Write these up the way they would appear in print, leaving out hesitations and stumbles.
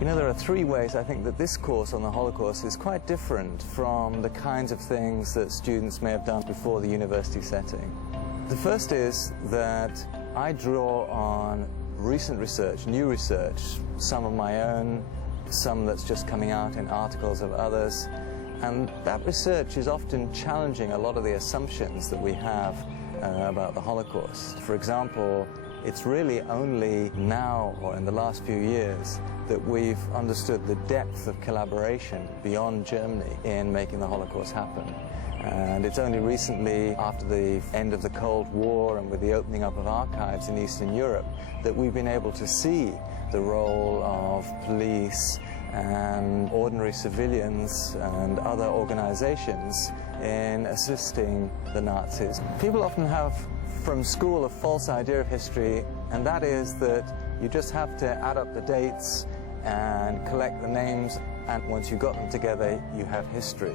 You know, there are three ways I think that this course on the Holocaust is quite different from the kinds of things that students may have done before the university setting. The first is that I draw on recent research, new research, some of my own, some that's just coming out in articles of others, and that research is often challenging a lot of the assumptions that we have about the Holocaust. For example, it's really only now, or in the last few years, that we've understood the depth of collaboration beyond Germany in making the Holocaust happen. And it's only recently, after the end of the Cold War and with the opening up of archives in Eastern Europe, that we've been able to see the role of police and ordinary civilians and other organizations in assisting the Nazis. People often have from school a false idea of history, and that is that you just have to add up the dates and collect the names, and once you've got them together, you have history.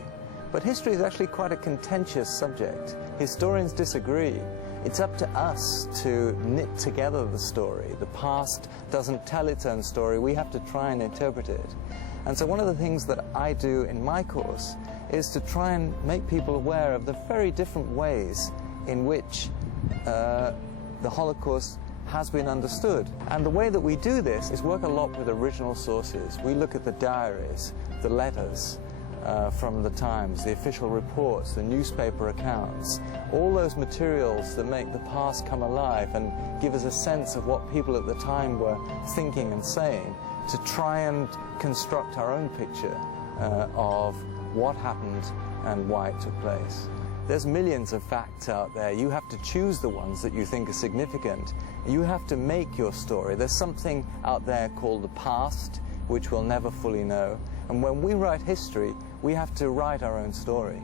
But history is actually quite a contentious subject. Historians disagree. It's up to us to knit together the story. The past doesn't tell its own story. We have to try and interpret it. And so one of the things that I do in my course is to try and make people aware of the very different ways in which the Holocaust has been understood. And the way that we do this is work a lot with original sources. We look at the diaries, the letters from the times, the official reports, the newspaper accounts, all those materials that make the past come alive and give us a sense of what people at the time were thinking and saying, to try and construct our own picture of what happened and why it took place. There's millions of facts out there. You have to choose the ones that you think are significant. You have to make your story. There's something out there called the past, which we'll never fully know. And when we write history, we have to write our own story.